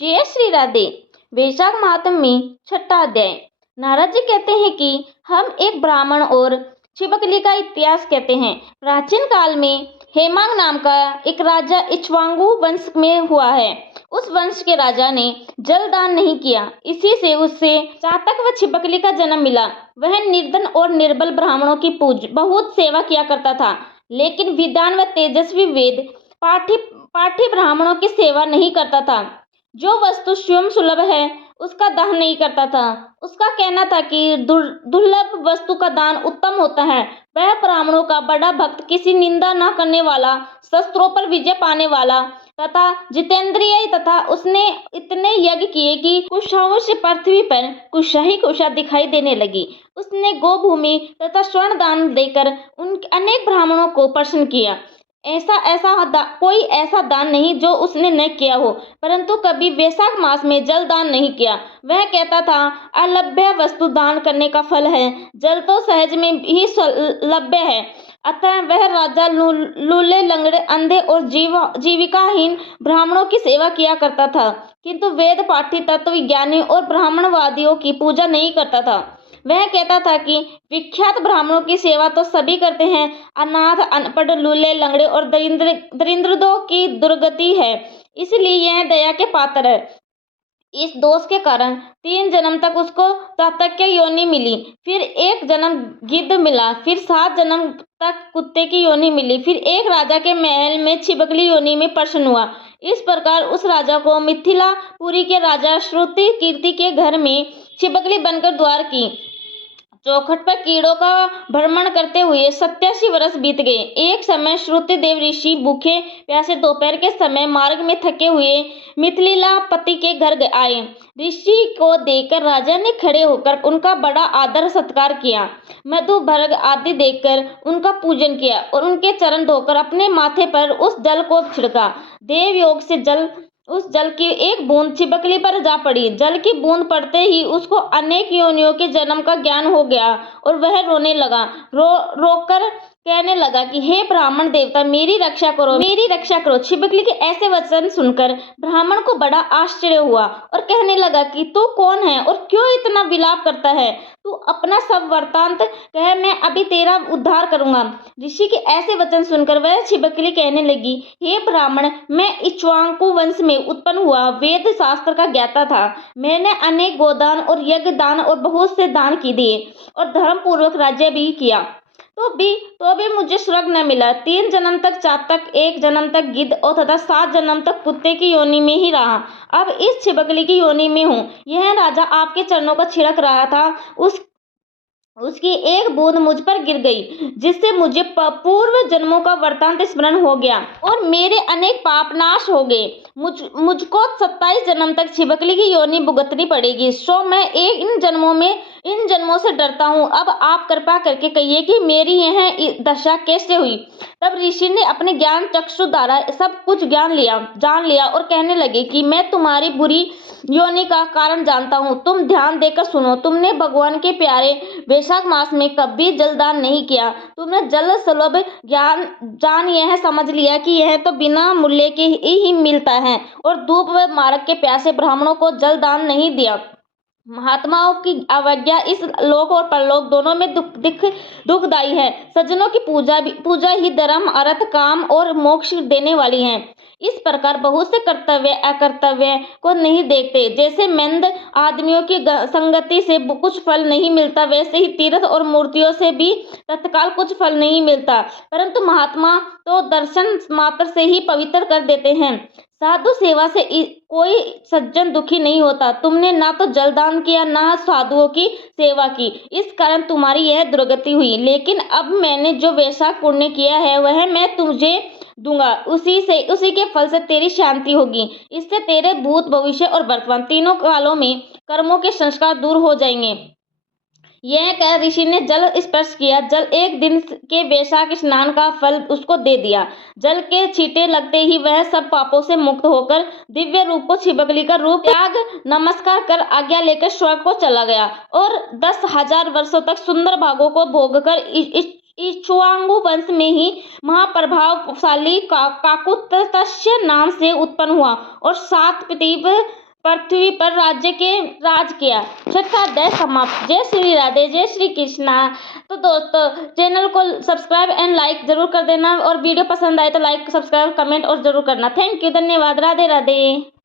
जय श्री राधे। वैशाख माह में छठा अध्याय। नारद जी कहते हैं कि हम एक ब्राह्मण और छिबकली का इतिहास कहते हैं। प्राचीन काल में हेमांग नाम का एक राजा इक्ष्वाकु वंश में हुआ है। उस वंश के राजा ने जल दान नहीं किया, इसी से उससे चातक व छिबकली का जन्म मिला। वह निर्धन और निर्बल ब्राह्मणों की बहुत सेवा किया करता था, लेकिन विद्वान व तेजस्वी वेद पाठी ब्राह्मणों की सेवा नहीं करता था। जो वस्तु स्वयं सुलभ है उसका दान नहीं करता था। उसका कहना था कि दुर्लभ वस्तु का दान उत्तम होता है। वह ब्राह्मणों का बड़ा भक्त, किसी निंदा न करने वाला, शस्त्रों पर विजय पाने वाला तथा जितेंद्रिय तथा उसने इतने यज्ञ किए कि कुशाओं से पृथ्वी पर कुशा ही कुशा दिखाई देने लगी। उसने गोभूमि तथा स्वर्ण दान देकर उन अनेक ब्राह्मणों को प्रसन्न किया। कोई ऐसा दान नहीं जो उसने न किया हो, परंतु कभी वैशाख मास में जल दान नहीं किया। वह कहता था, अलभ्य वस्तु दान करने का फल है। जल तो सहज में ही लभ्य है। अतः वह राजा लूले, लंगड़े, अंधे और जीविकाहीन ब्राह्मणों की सेवा किया करता था, किंतु वेद पाठी, तत्वज्ञानी और ब्राह्मणवादियों की पूजा नहीं करता था। वह कहता था कि विख्यात ब्राह्मणों की सेवा तो सभी करते हैं, अनाथ, अनपढ़, लूले, लंगड़े और दरिद्रों की दुर्गति है, इसलिए यह दया के पात्र है। इस दोष के कारण 3 जन्म तक उसको चातक योनि मिली, फिर 1 जन्म गिद्ध मिला, फिर 7 जन्म तक कुत्ते की योनि मिली, फिर एक राजा के महल में छिबकली योनि में प्रसन्न हुआ। इस प्रकार उस राजा को मिथिलापुरी के राजा श्रुति कीर्ति के घर में छिबकली बनकर द्वार की चौखट पर कीड़ों का भ्रमण करते हुए 87 वर्ष बीत गए। एक समय श्रुतिदेव ऋषि भूखे प्यासे दोपहर के समय मार्ग में थके हुए मिथिलापति के घर आए। ऋषि को देखकर राजा ने खड़े होकर उनका बड़ा आदर सत्कार किया, मधु भर्ग आदि देकर उनका पूजन किया और उनके चरण धोकर अपने माथे पर उस जल को छिड़का। देव योग से उस जल की एक बूंद छिबकली पर जा पड़ी। जल की बूंद पड़ते ही उसको अनेक योनियों के जन्म का ज्ञान हो गया और वह रोने लगा। रोकर कहने लगा कि हे ब्राह्मण देवता, मेरी रक्षा करो, मेरी रक्षा करो। छिबकली के ऐसे वचन सुनकर ब्राह्मण को बड़ा आश्चर्य हुआ और कहने लगा कि तू कौन है और क्यों इतना विलाप करता है? तू अपना सब वृत्तांत कह, मैं अभी तेरा उद्धार करूंगा। ऋषि के ऐसे वचन सुनकर वह छिबकली कहने लगी, हे ब्राह्मण, मैं इक्ष्वाकु वंश में उत्पन्न हुआ वेद शास्त्र का ज्ञाता था। मैंने अनेक गोदान और यज्ञ दान और बहुत से दान की दिए और धर्म पूर्वक राज्य भी किया, तो भी मुझे स्वर्ग न मिला। 3 जन्म तक चातक, 1 जन्म तक गिद्ध और तथा 7 जन्म तक कुत्ते की योनि में ही रहा। अब इस छिबकली की योनि में हूँ। यह राजा आपके चरणों को छिड़क रहा था, उसकी एक बूंद मुझ पर गिर गई, जिससे मुझे पूर्व जन्मों का वृत्तांत स्मरण हो गया और मेरे अनेक पाप नाश हो गए। मुझको 27 जन्म तक छिबकली की योनि भुगतनी पड़ेगी। सो मैं इन जन्मों से डरता हूँ। अब आप कृपा करके कहिए कि मेरी यह दशा कैसे हुई? तब ऋषि ने अपने ज्ञान चक्षु द्वारा सब कुछ जान लिया और कहने लगे कि मैं तुम्हारी बुरी योनि का कारण जानता हूँ। तुम ध्यान देकर सुनो। तुमने भगवान के प्यारे वैशाख मास में कभी जलदान नहीं किया। तुमने जल सुलभ जान यह समझ लिया कि यह तो बिना मूल्य के ही मिलता है और धूप व मार्ग के प्यासे ब्राह्मणों को जल दान नहीं दिया। महात्माओं की अवज्ञा इस लोक और परलोक दोनों में दुखदायी है। सज्जनों की पूजा ही धर्म, अर्थ, काम और मोक्ष देने वाली है। इस प्रकार बहुत से कर्तव्य अकर्तव्य को नहीं देखते। जैसे मंद आदमियों की संगति से कुछ फल नहीं मिलता, वैसे ही तीर्थ और मूर्तियों से भी तत्काल कुछ फल नहीं मिलता, परंतु महात्मा तो दर्शन मात्र से ही पवित्र कर देते हैं। साधु सेवा से कोई सज्जन दुखी नहीं होता। तुमने ना तो जलदान किया, ना साधुओं की सेवा की, इस कारण तुम्हारी यह दुर्गति हुई। लेकिन अब मैंने जो वैशाख पुण्य किया है वह मैं तुझे दूंगा। उसी के फल से तेरी शांति होगी। इससे तेरे भूत, भविष्य और वर्तमान तीनों कालों में कर्मों के संस्कार दूर हो जाएंगे। यह कह ऋषि ने जल स्पर्श किया। जल एक दिन के वैशाख स्नान का फल उसको दे दिया। जल के छींटे लगते ही वह सब पापों से मुक्त होकर दिव्य रूप को छिबकली का रूप त्याग नमस्कार कर आज्ञा लेकर स्वर्ग को चला गया और 10,000 वर्षों तक सुंदर भागों को भोगकर इक्ष्वाकु वंश में ही महाप्रभावशाली काकुत्स्थ्य नाम से उत्पन्न हुआ और 7 पीढ़ी पृथ्वी पर राज्य के राज किया। छठा अध्याय समाप्त। जय श्री राधे, जय श्री कृष्णा। तो दोस्तों चैनल को सब्सक्राइब एंड लाइक जरूर कर देना और वीडियो पसंद आए तो लाइक, सब्सक्राइब, कमेंट और जरूर करना। थैंक यू, धन्यवाद, राधे राधे।